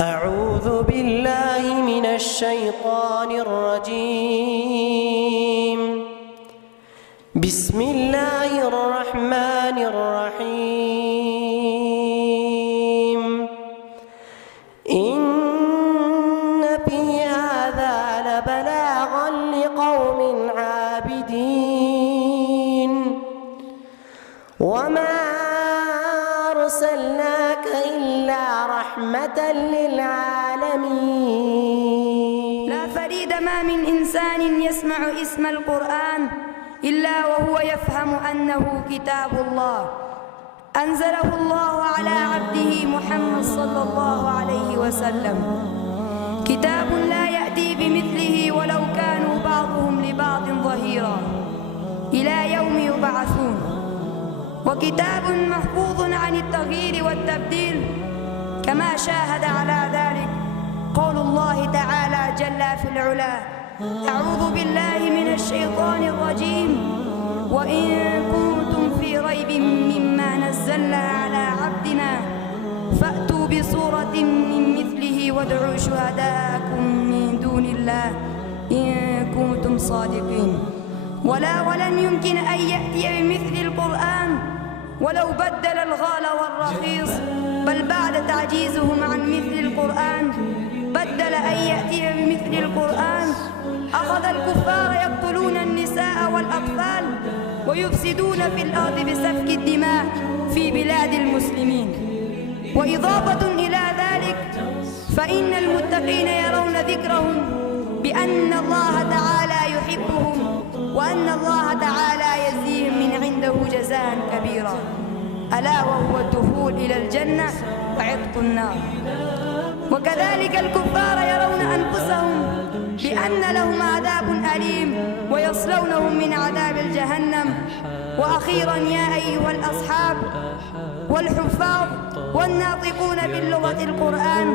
أعوذ بالله من الشيطان الرجيم. بسم الله الرحمن الرحيم. إن في هذا لبلاغا لقوم عابدين وما أرسلناك إلا رحمة للعالمين. لا فريد ما من إنسان يسمع اسم القرآن إلا وهو يفهم أنه كتاب الله أنزله الله على عبده محمد صلى الله عليه وسلم، كتاب لا يأتي بمثله ولو كانوا بعضهم لبعض ظهيرا إلى يوم يبعثون، وكتاب محفوظ عن التغيير والتبديل كما شاهد على ذلك قول الله تعالى جل في العلا: أعوذ بالله من الشيطان الرجيم، وإن كنتم في ريب مما نزلنا على عبدنا فأتوا بسورة من مثله وادعوا شهداءكم من دون الله إن كنتم صادقين. ولن يمكن أن يأتي بمثل القرآن ولو بدل الغال والرخيص، بل بعد تعجيزهم عن مثل القرآن بدل أن يأتي بمثل القرآن. أخذ الكفار يقتلون النساء والأطفال ويفسدون في الأرض بسفك الدماء في بلاد المسلمين. وإضافة إلى ذلك فإن المتقين يرون ذكرهم بأن الله تعالى يحبهم وأن الله تعالى يجزيهم من عنده جزاء كبيرا، ألا وهو الدخول إلى الجنة وعتق النار. وكذلك الكفار يرون أنفسهم بأن لهم عذاب أليم ويصلونهم من عذاب الجهنم. وأخيرا يا أيها الأصحاب والحفاظ والناطقون باللغة القرآن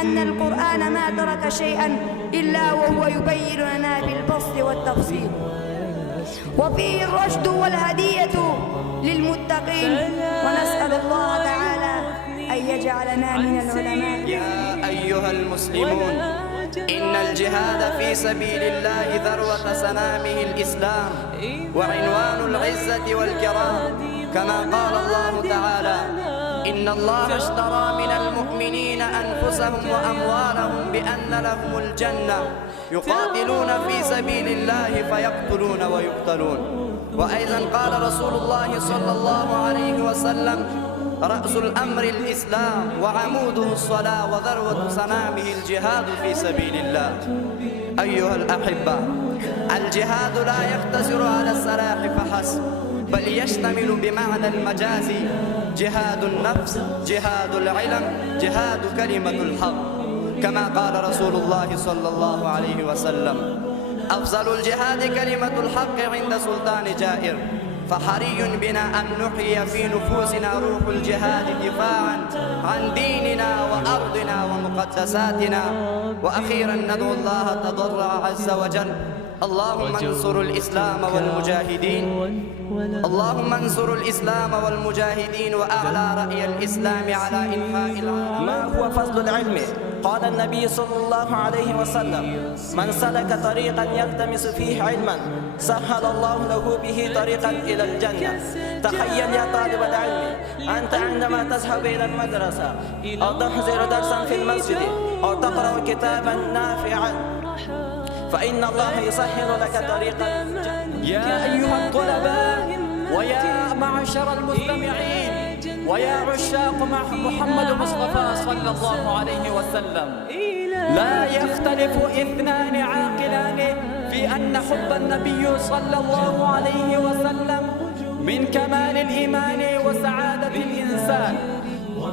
أن القرآن ما ترك شيئا إلا وهو يبين لنا بالبسط والتفصيل، وفيه الرشد والهدية للمتقين. ونسأل الله تعالى أن يجعلنا من العلماء. يا أيها المسلمون، إن الجهاد في سبيل الله ذروة سنامه الإسلام وعنوان العزة والكرام، كما قال الله تعالى: إن الله اشترى من المؤمنين أنفسهم وأموالهم بأن لهم الجنة يقاتلون في سبيل الله فيقتلون ويقتلون. وأيضا قال رسول الله صلى الله عليه وسلم: رأس الأمر الإسلام وعموده الصلاة وذروة سنامه الجهاد في سبيل الله. أيها الأحبة، الجهاد لا يقتصر على السلاح فحسب، بل يشتمل بمعنى المجازي جهاد النفس، جهاد العلم، جهاد كلمة الحق، كما قال رسول الله صلى الله عليه وسلم: أفضل الجهاد كلمة الحق عند سلطان جائر. فحري بنا أن نحيي في نفوسنا روح الجهاد دفاعا عن ديننا وأرضنا ومقدساتنا. وأخيرا ندعو الله تضرع عز وجل: اللهم انصر الإسلام والمجاهدين، اللهم انصر الإسلام والمجاهدين وأعلى رأي الإسلام على إنحاء العالم. ما هو فضل العلم؟ قال النبي صلى الله عليه وسلم: من سلك طريقا يلتمس فيه علما سهل الله له به طريقا إلى الجنة. تخيل يا طالب العلم، أنت عندما تذهب إلى المدرسة أو تحضر درسا في المسجد أو تقرأ كتابا نافعا فإن الله يسهل لك طريقا. يا أيها الطلباء ويا معشر المستمعين ويا عشاق محمد مصطفى صلى الله عليه وسلم، لا يختلف اثنان عاقلان في أن حب النبي صلى الله عليه وسلم من كمال الإيمان وسعادة الإنسان.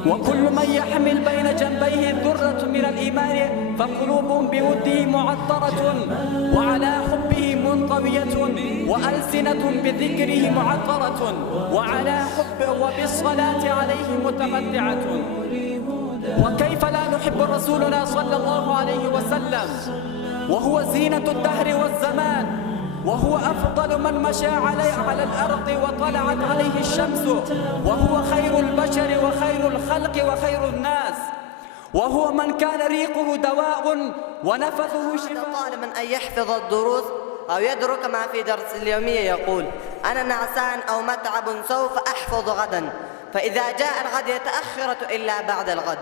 وكل من يحمل بين جنبيه ذرة من الإيمان فقلوبهم بوده معطرة وعلى حبه منطوية وألسنة بذكره معطرة وعلى حبه وبالصلاة عليه متمتعة. وكيف لا نحب رسولنا صلى الله عليه وسلم وهو زينة الدهر والزمان، وهو أفضل من مشى على الأرض وطلعت عليه الشمس، وهو خير البشر وخير الخلق وخير الناس. وهو من كان ريقه دواء ونفثه شفاء. طالبا أن يحفظ الدروس أو يدرك ما في درس اليومية يقول: أنا نعسان أو متعب سوف أحفظ غدا، فإذا جاء الغد يتأخرت إلا بعد الغد.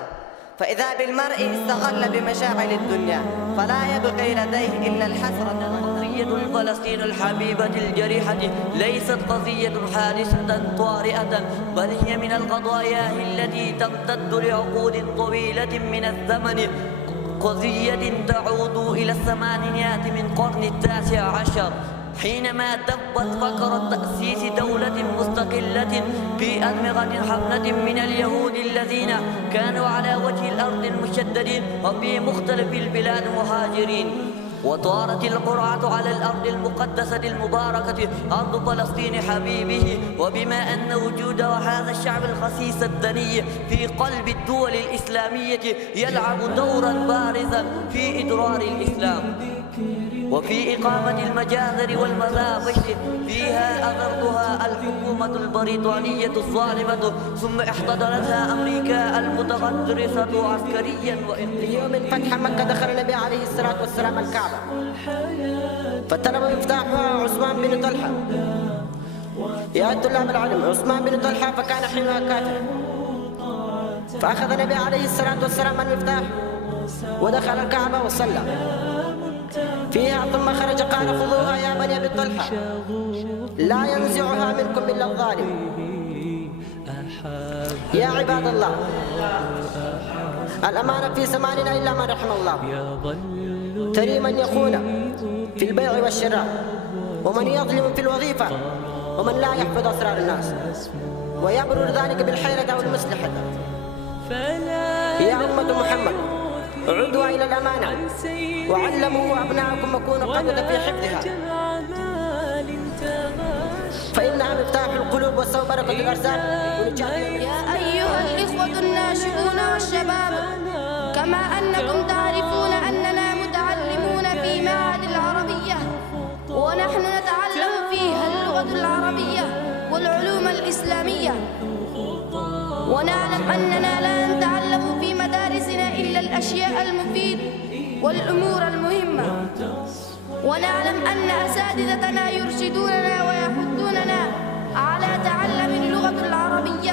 فإذا بالمرء استغل بمشاعل الدنيا فلا يبقي لديه إلا الحسرة. قضية فلسطين الحبيبة الجريحة ليست قضية حادثة طارئة، بل هي من القضايا التي تمتد لعقود طويلة من الزمن، قضية تعود إلى الثمانينات من قرن التاسع عشر، حينما تبت فكرة تأسيس دولة مستقلة في أدمغة حفنة من اليهود الذين كانوا على وجه الأرض المشددين وفي مختلف البلاد مهاجرين. وطارت القرعة على الأرض المقدسة المباركة أرض فلسطين حبيبه، وبما أن وجود هذا الشعب الخسيس الدني في قلب الدول الإسلامية يلعب دورا بارزا في إدرار الإسلام وفي إقامة المجازر والمذابح فيها أثرتها الحكومة البريطانية الظالمة، ثم احتضنتها أمريكا المتغطرسة عسكريا في يوم فتح مكة دخل النبي عليه الصلاة والسلام الكعبة، فطلب مفتاحها عثمان بن طلحة. يا طلاب العلم، عثمان بن طلحة فكان حينها كافر، فأخذ النبي عليه الصلاة والسلام المفتاح ودخل الكعبة وصلى فيها، ثم خرج قال: خذوها يا بني أبي طلحة، لا ينزعها منكم إلا الظالم. يا عباد الله، الأمانة في زماننا إلا من رحم الله. ترى من يخون في البيع والشراء، ومن يظلم في الوظيفة، ومن لا يحفظ أسرار الناس، ويبرر ذلك بالحيلة أو المصلحة. يا أمة محمد، عدوا إلى الأمانة وعلموا أبناءكم وكونوا قدوة في حفظها، فإنها مفتاح القلوب وسوبرة الأرزاق. يا أيها الإخوة الناشئون والشباب، كما أنكم تعرفون أننا متعلمون في معهد العربية، ونحن نتعلم فيها اللغة العربية والعلوم الإسلامية، ونعلم أننا لا نتعلم في مدارسنا إلا الأشياء المفيدة والأمور المهمة، ونعلم أن أساتذتنا يرشدوننا ويحثوننا على تعلم اللغة العربية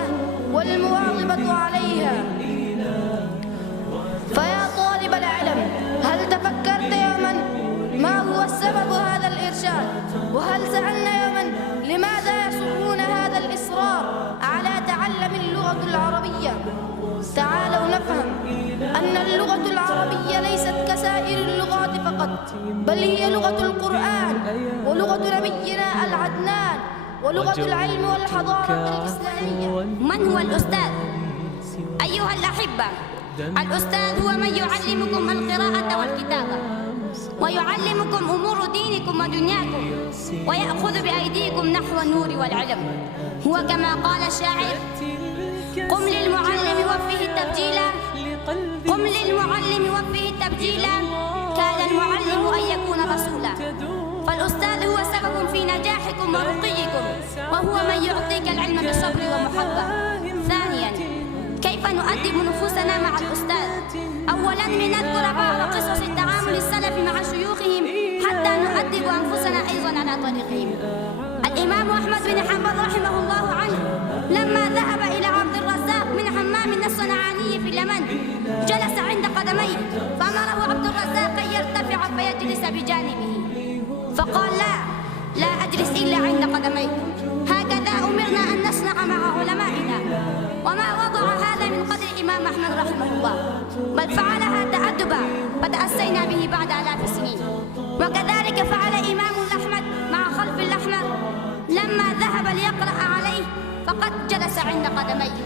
والمواظبة عليها. فيا طالب العلم، هل تفكرت يوما ما هو السبب هذا الإرشاد؟ وهل سألنا يوما لماذا يصرون هذا الإصرار على تعلم اللغة العربية؟ تعالوا نفهم أن اللغة العربية ليست كسائر اللغات فقط، بل هي لغة القرآن ولغة نبينا العدنان ولغة العلم والحضارة الإسلامية. من هو الأستاذ؟ أيها الأحبة، الأستاذ هو من يعلمكم القراءة والكتابة، ويعلمكم أمور دينكم ودنياكم، ويأخذ بأيديكم نحو النور والعلم. هو كما قال الشاعر: قم للمعلم وفه التبجيلا، قم للمعلم وفه التبجيلا، كاد المعلم أن يكون رسولا. فالأستاذ هو سبب في نجاحكم ورقيكم، وهو من يعطيك العلم بصبر ومحبة. ثانيا، كيف نؤدب نفوسنا مع الأستاذ؟ أولا، لنذكر بعض قصص التعامل السلف مع شيوخهم حتى نؤدب أنفسنا أيضا على طريقهم. الإمام أحمد بن حنبل رحمه الله عنه لما ذهب إلى عبد الرزاق من حمام الصنعاني في اليمن جلس عند قدميه، فأمره عبد الرزاق أن يرتفع فيجلس بجانبه، فقال: لا أجلس إلا عند قدميك، هكذا أمرنا أن نصنع مع علمائنا. وما وضع هذا من قدر الإمام أحمد رحمه الله، بل فعلها تأدبا فتأسينا به بعد آلاف السنين. وكذلك فعل إمام أحمد مع خلف الأحمر لما ذهب ليقرأ عليه فقد جلس عند قدميه.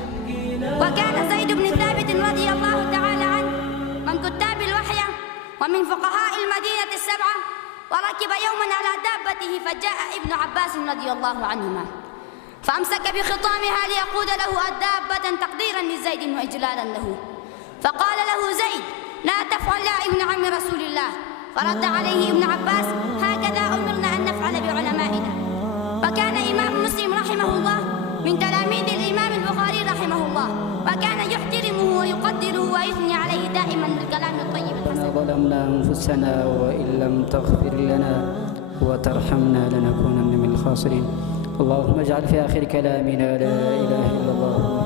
وكان زيد بن ثابت رضي الله تعالى عنه من كتاب الوحي ومن فقهاء المدينة السبعة، وركب يوما على دابته فجاء ابن عباس رضي الله عنهما فأمسك بخطامها ليقود له الدابة تقديرا لزيد وإجلالا له، فقال له زيد: لا تفعل يا ابن عم رسول الله. فرد عليه ابن عباس: هكذا أمرنا أن نفعل بعلمائنا. فكان إمام مسلم رحمه الله من تلاميذ الإمام البخاري رحمه الله، وكان يحترمه ويقدره ويثني عليه دائما بالكلام الطيب الحسن. ظلمنا أنفسنا وإن لم تغفر لنا وترحمنا لنكونن من الخاسرين. اللهم اجعل في آخر كلامنا لا إله إلا الله